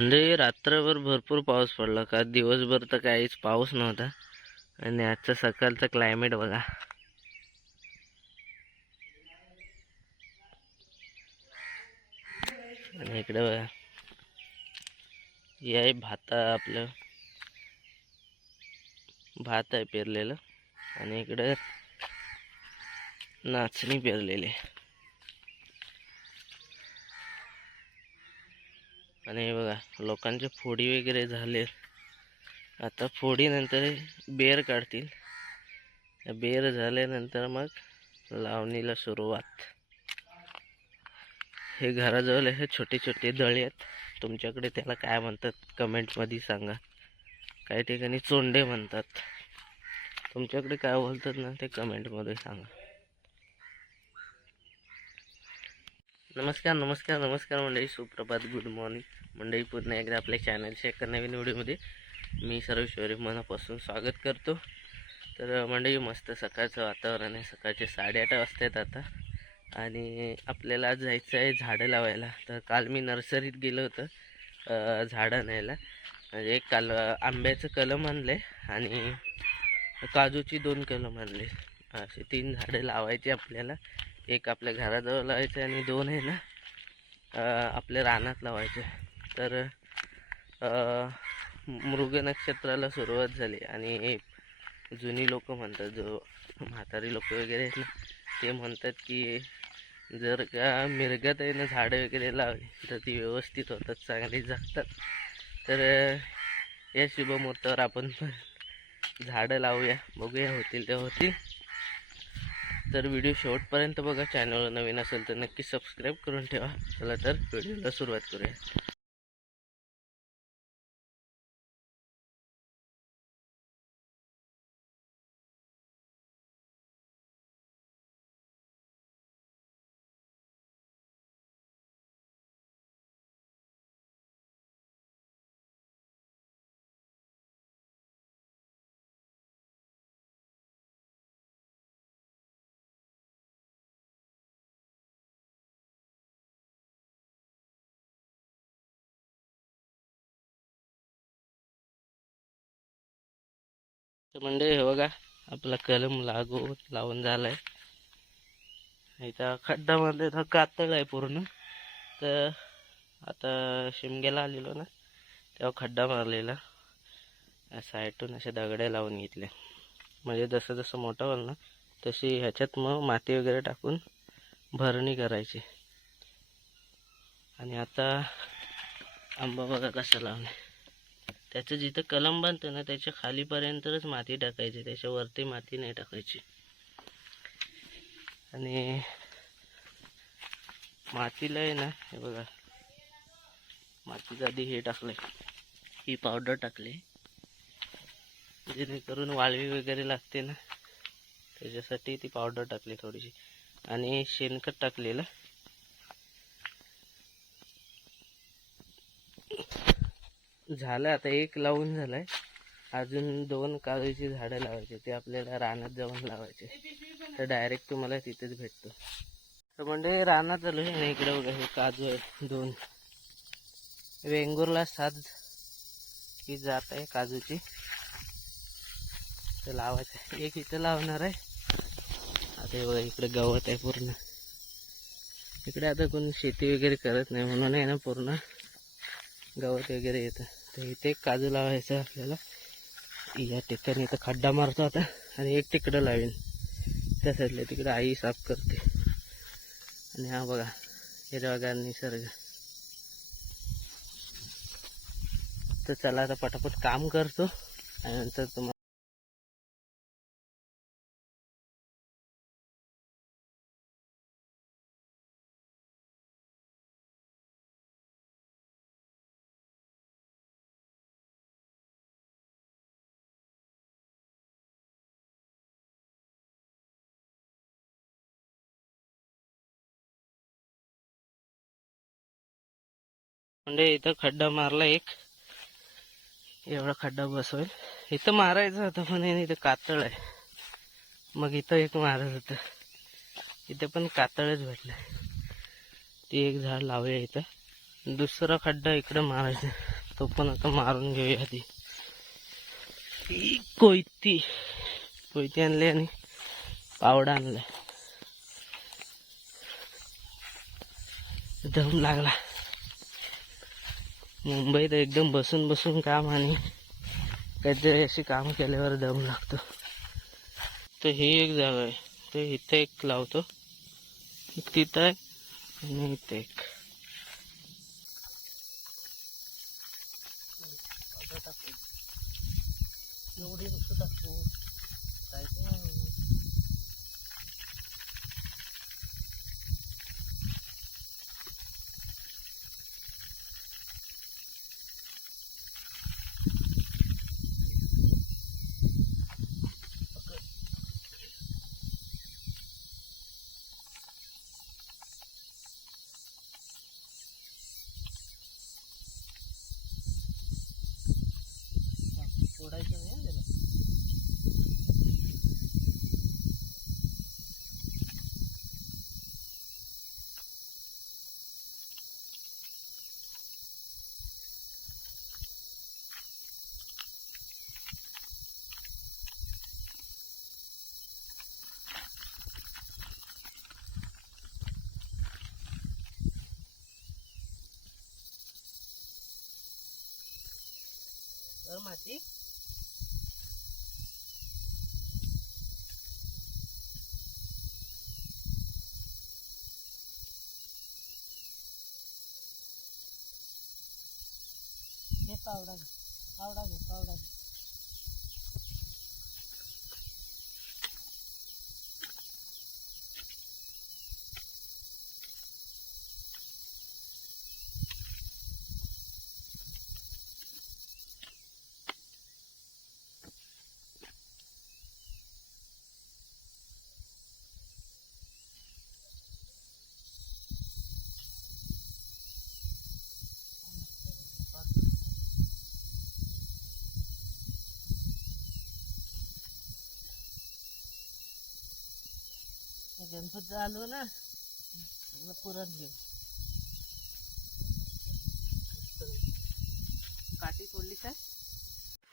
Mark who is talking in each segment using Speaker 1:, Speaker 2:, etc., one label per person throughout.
Speaker 1: म्हणजे रात्रभर भरपूर पाऊस पडला का? दिवसभर तर काहीच पाऊस नव्हता. आणि आजचा सकाळचा क्लायमेट बघा. आणि इकडे बघा. हे आहे भात आपलं. भात आहे पेरलेलं. आणि इकडे नाचणी पेरलेली आहे. आणि हे बघा लोकांचे फोडी वगैरे झाले. आता फोडीनंतर बेर काढतील. बेर झाल्यानंतर मग लावणीला सुरुवात. हे घराजवळ हे छोटे छोटे दळे आहेत. तुमच्याकडे त्याला काय म्हणतात? कमेंटमध्ये सांगा. काही ठिकाणी चोंडे म्हणतात. तुमच्याकडे काय बोलतात ना ते कमेंटमध्ये सांगा. नमस्कार नमस्कार नमस्कार मंडळी. सुप्रभात गुड मॉर्निंग मंडळी पुन्हा एकदा आपल्या चॅनलच्या एका नवीन व्हिडिओमध्ये मी सर्वेश्वरी मनापासून स्वागत करतो. तर मंडळी मस्त सकाळचं वातावरण आहे. सकाळचे साडेआठ वाजता आहेत आता. आणि आपल्याला आज जायचं आहे झाडं लावायला. तर काल मी नर्सरीत गेलो होतं झाडं न्यायला म्हणजे एक काल आंब्याचं कलम आणलं आहे आणि काजूची दोन कलम आणले. असे तीन झाडं लावायची आपल्याला. एक आपल्या घराजवळ लावायचं आणि दोन आहे ना आपल्या रानात लावायचे. तर मृग नक्षत्राला सुरुवात झाली आणि जुनी लोक म्हणतात जो म्हातारी लोक वगैरे आहेत ना ते म्हणतात की जर का मिरगात आहे ना झाडं वगैरे लावली तर ती व्यवस्थित होतात चांगली जगतात. तर या शुभमुहूर्तावर आपण झाडं लावूया बघूया होतील ते होतील. तर व्हिडिओ शेवटपर्यंत बघा चॅनलवर नवीन असेल तर नक्की सबस्क्राईब करून ठेवा. चला तर व्हिडिओला सुरुवात करूया. तर म्हणजे हे बघा आपला कलम लागू लावून झालाय. इथं खड्डामध्ये तर कातळ आहे पूर्ण. तर आता शिमग्याला आलेलो ना तेव्हा खड्डा मारलेला. साईडून अशा दगड्या लावून घेतल्या. म्हणजे जसं जसं मोठं होईल ना तशी ह्याच्यात मग माती वगैरे टाकून भरणी करायची. आणि आता आंबा बघा कसा लावणे त्याचं जिथं कलम बांधतं ना त्याच्या खालीपर्यंतच माती टाकायची त्याच्यावरती माती नाही टाकायची. आणि मातीला आहे ना हे बघा मातीच्या आधी हे टाकलंय ही पावडर टाकली जेणेकरून वाळवी वगैरे लागते ना त्याच्यासाठी ती पावडर टाकली थोडीशी. आणि शेणखत टाकलेलं. झालं आता एक लावून झालंय. अजून दोन काजूची झाडं लावायची ते आपल्याला रानात जाऊन लावायचे तर डायरेक्ट तुम्हाला तिथेच भेटतो. तर म्हणजे रानात आलो आहे ना इकडे बघा हे काजू आहे दोन. वेंगुर्ला सात ही जात आहे काजूची. तर लावायचं आहे. एक इथं लावणार आहे. आता हे बघा इकडे गवत आहे पूर्ण. इकडे आता कोण शेती वगैरे करत नाही म्हणून आहे ना पूर्ण. गवत वगैरे येतं. तर इथे काजू लावायचं आपल्याला. या ठिकाणी इथं खड्डा मारतो आता. आणि एक तिकडं लावेन. त्या साईडला तिकडं आई साफ करते. आणि हा बघा हिरवागार निसर्ग. तर चला आता पटापट काम करतो. आणि नंतर तुम्हाला म्हणजे इथं खड्डा मारला एक. एवढा खड्डा बसवेल. इथं मारायचं होतं पण इथं कातळ आहे. मग इथं एक मारत होतं. इथं पण कातळच भेटलं. ती एक झाड लावूया इथं. दुसरा खड्डा इकडे मारायचा. तो पण आता मारून घेऊया आधी. कोयती. कोयती आणली आणि पावडा आणलाय दम लागला. मुंबईत एकदम बसून बसून काम आणि काहीतरी अशी काम केल्यावर दम लागतो. तर ही एक जागा आहे. तर इथे एक लावतो. एक तिथं आहे आणि इथे एक. एवढी टाकतो काय सोडायचं नाही हं त्याला वर माती. घे पावडा घे पावडा घे पावडा घे. गणपती आलो ना मला पुरण घेऊ काठी तोडली काय?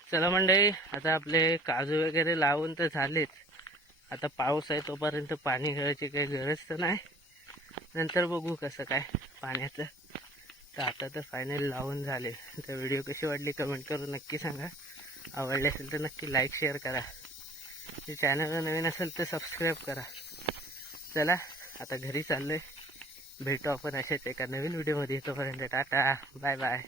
Speaker 1: चला मंडळी आता आपले काजू वगैरे लावून तर झालेच आता पाऊस आहे तोपर्यंत पाणी घ्यायची काही गरज तर नाही. नंतर बघू कसं काय पाण्याचं. तर आता तर फायनल लावून झाले. तर व्हिडिओ कशी वाटली कमेंट करून नक्की सांगा. आवडले असेल तर नक्की लाईक शेअर करा. चॅनलला नवीन असेल तर सबस्क्राईब करा. चला आता घरी चाललोय. भेटू आपण अशाच एका नवीन व्हिडिओमध्ये येतोपर्यंत टाटा. Bye bye